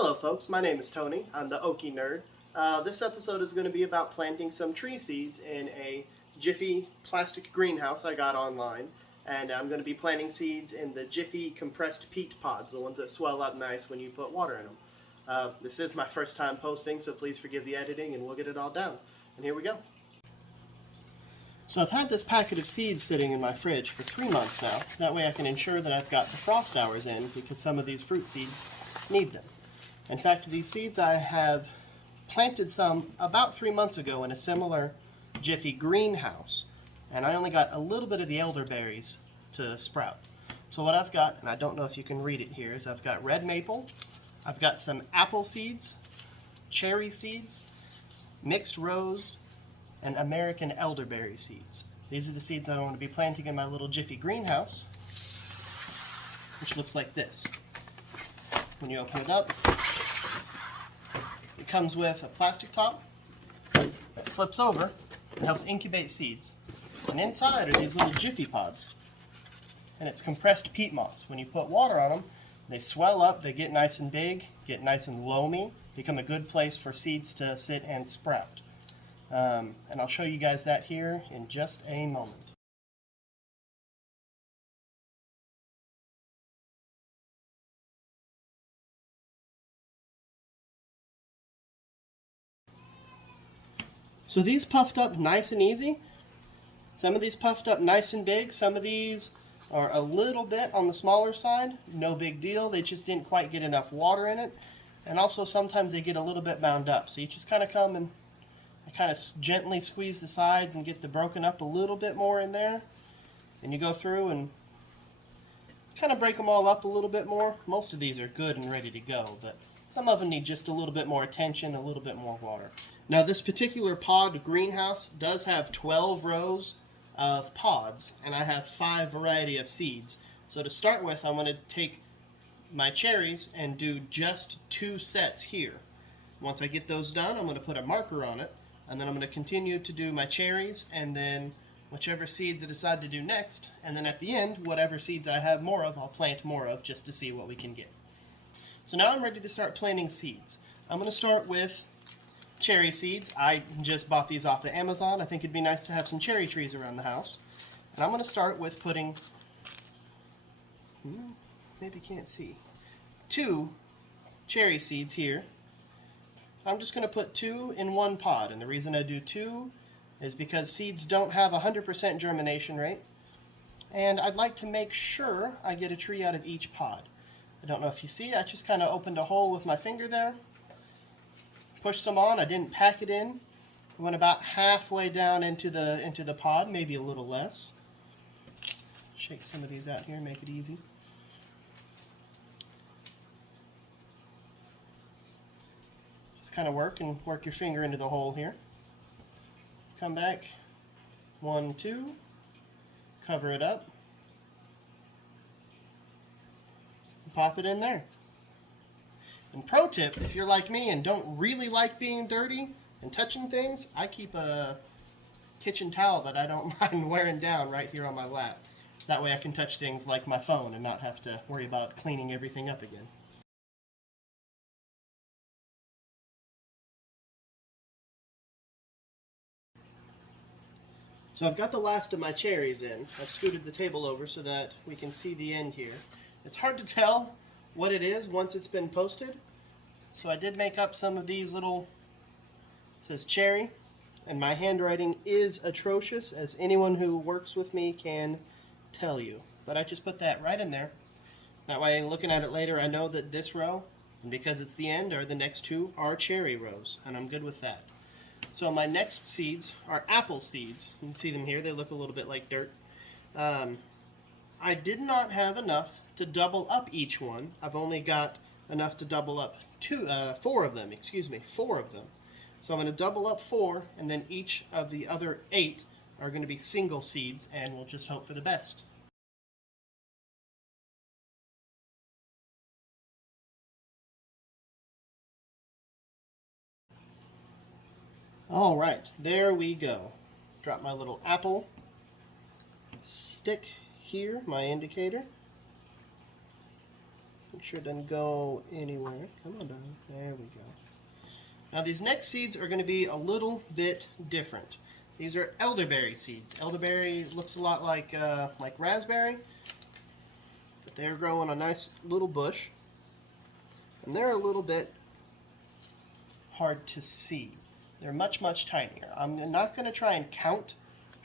Hello folks, my name is Tony. I'm the Okie Nerd. This episode is going to be about planting some tree seeds in a Jiffy plastic greenhouse I got online. And I'm going to be planting seeds in the Jiffy compressed peat pods, the ones that swell up nice when you put water in them. This is my first time posting, so please forgive the editing and we'll get it all down. And here we go. So I've had this packet of seeds sitting in my fridge for 3 months now. That way I can ensure that I've got the frost hours in, because some of these fruit seeds need them. In fact, these seeds I have planted some about 3 months ago in a similar Jiffy greenhouse, and I only got a little bit of the elderberries to sprout. So what I've got, and I don't know if you can read it here, is I've got red maple, I've got some apple seeds, cherry seeds, mixed rose, and American elderberry seeds. These are the seeds I want to be planting in my little Jiffy greenhouse, which looks like this. When you open it up, it comes with a plastic top that flips over and helps incubate seeds. And inside are these little Jiffy pods. And it's compressed peat moss. When you put water on them, they swell up, they get nice and big, get nice and loamy, become a good place for seeds to sit and sprout. And I'll show you guys that here in just a moment. So these puffed up nice and easy. Some of these puffed up nice and big. Some of these are a little bit on the smaller side. No big deal. They just didn't quite get enough water in it. And also sometimes they get a little bit bound up. So you just kind of come and kind of gently squeeze the sides and get the broken up a little bit more in there. And you go through and kind of break them all up a little bit more. Most of these are good and ready to go, but some of them need just a little bit more attention, a little bit more water. Now this particular pod greenhouse does have 12 rows of pods, and I have 5 variety of seeds. So to start with, I'm going to take my cherries and do just 2 sets here. Once I get those done, I'm going to put a marker on it, and then I'm going to continue to do my cherries, and then whichever seeds I decide to do next, and then at the end, whatever seeds I have more of, I'll plant more of just to see what we can get. So now I'm ready to start planting seeds. I'm going to start with cherry seeds. I just bought these off of Amazon. I think it'd be nice to have some cherry trees around the house. And I'm going to start with putting, maybe you can't see, 2 cherry seeds here. I'm just going to put 2 in one pod, and the reason I do 2 is because seeds don't have 100% germination rate, and I'd like to make sure I get a tree out of each pod. I don't know if you see, I just kind of opened a hole with my finger there, pushed some on. I didn't pack it in. I went about halfway down into the pod, maybe a little less. Shake some of these out here, make it easy. Just kind of work your finger into the hole here. Come back, 1, 2, cover it up, and pop it in there. And pro tip, if you're like me and don't really like being dirty and touching things, I keep a kitchen towel that I don't mind wearing down right here on my lap. That way I can touch things like my phone and not have to worry about cleaning everything up again. So I've got the last of my cherries in. I've scooted the table over so that we can see the end here. It's hard to tell what it is once it's been posted. So I did make up some of these little, it says cherry, and my handwriting is atrocious, as anyone who works with me can tell you. But I just put that right in there. That way, looking at it later, I know that this row, and because it's the end, or the next 2 are cherry rows, and I'm good with that. So my next seeds are apple seeds. You can see them here. They look a little bit like dirt. I did not have enough to double up each one. I've only got enough to double up 4 of them. So I'm going to double up 4, and then each of the other 8 are going to be single seeds, and we'll just hope for the best. All right, there we go. Drop my little apple stick here, my indicator. Make sure it doesn't go anywhere. Come on down. There we go. Now these next seeds are going to be a little bit different. These are elderberry seeds. Elderberry looks a lot like raspberry, but they're growing a nice little bush, and they're a little bit hard to see. They're much, much tinier. I'm not going to try and count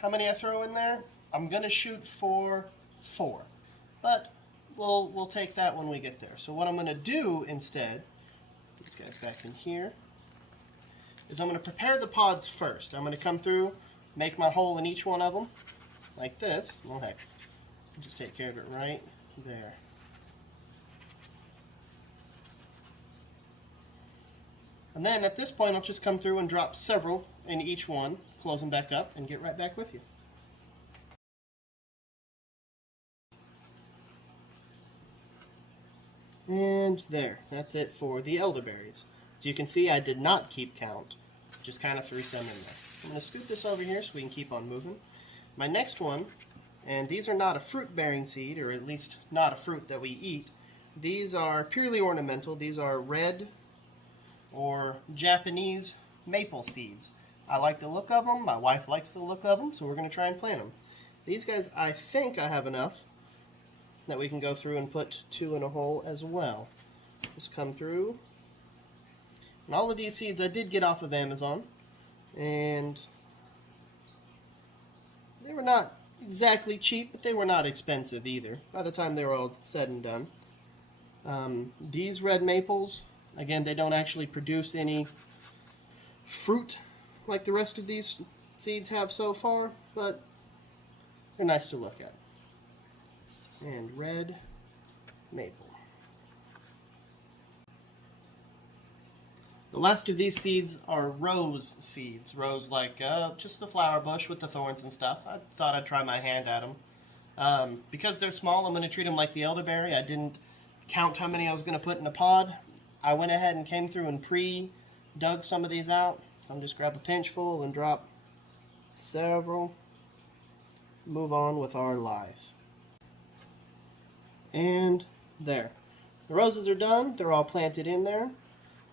how many I throw in there. I'm going to shoot for 4, but we'll take that when we get there. So what I'm going to do instead, put these guys back in here, is I'm going to prepare the pods first. I'm going to come through, make my hole in each one of them, like this. Well, heck, just take care of it right there. And then at this point, I'll just come through and drop several in each one, close them back up, and get right back with you. And there, that's it for the elderberries. As you can see, I did not keep count, just kind of threw some in there. I'm going to scoot this over here so we can keep on moving. My next one, and these are not a fruit-bearing seed, or at least not a fruit that we eat. These are purely ornamental. These are red or Japanese maple seeds. I like the look of them. My wife likes the look of them, so we're going to try and plant them. These guys, I think I have enough that we can go through and put 2 in a hole as well. Just come through. And all of these seeds I did get off of Amazon, and they were not exactly cheap, but they were not expensive either by the time they were all said and done. These red maples, again, they don't actually produce any fruit like the rest of these seeds have so far, but they're nice to look at. And red maple. The last of these seeds are rose seeds. Rose like just the flower bush with the thorns and stuff. I thought I'd try my hand at them. Because they're small, I'm going to treat them like the elderberry. I didn't count how many I was going to put in a pod. I went ahead and came through and pre-dug some of these out. So I'm just grab a pinch full and drop several. Move on with our life. And there. The roses are done. They're all planted in there.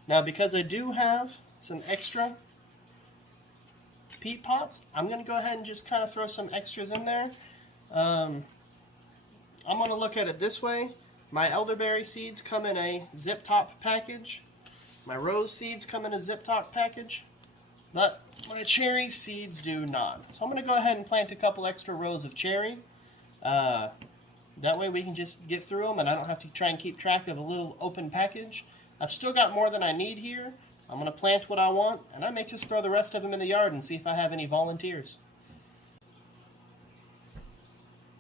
Now, because I do have some extra peat pots, I'm going to go ahead and just kind of throw some extras in there. I'm going to look at it this way. My elderberry seeds come in a zip top package. My rose seeds come in a zip top package. But my cherry seeds do not. So I'm going to go ahead and plant a couple extra rows of cherry. That way we can just get through them and I don't have to try and keep track of a little open package. I've still got more than I need here. I'm going to plant what I want, and I may just throw the rest of them in the yard and see if I have any volunteers.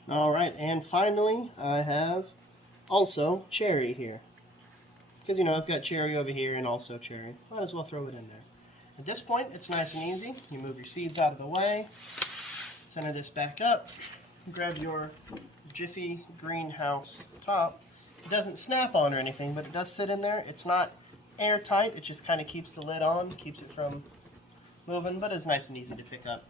Alright, and finally I have also cherry here. Because, you know, I've got cherry over here and also cherry. Might as well throw it in there. At this point, it's nice and easy. You move your seeds out of the way, center this back up, grab your Jiffy Greenhouse top. It doesn't snap on or anything, but it does sit in there. It's not airtight. It just kind of keeps the lid on, keeps it from moving, but it's nice and easy to pick up.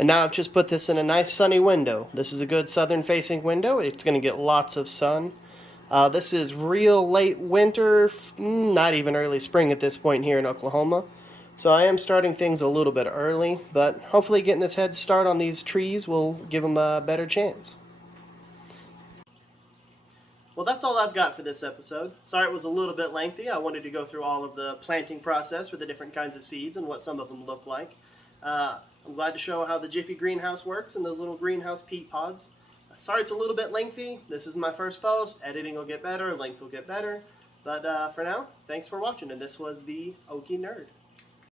And now I've just put this in a nice sunny window. This is a good southern facing window. It's going to get lots of sun. This is real late winter, not even early spring at this point here in Oklahoma. So I am starting things a little bit early, but hopefully getting this head start on these trees will give them a better chance. Well, that's all I've got for this episode. Sorry it was a little bit lengthy. I wanted to go through all of the planting process for the different kinds of seeds and what some of them look like. I'm glad to show how the Jiffy Greenhouse works and those little greenhouse peat pods. Sorry it's a little bit lengthy. This is my first post. Editing will get better, length will get better. But for now, thanks for watching, and this was the Okie Nerd.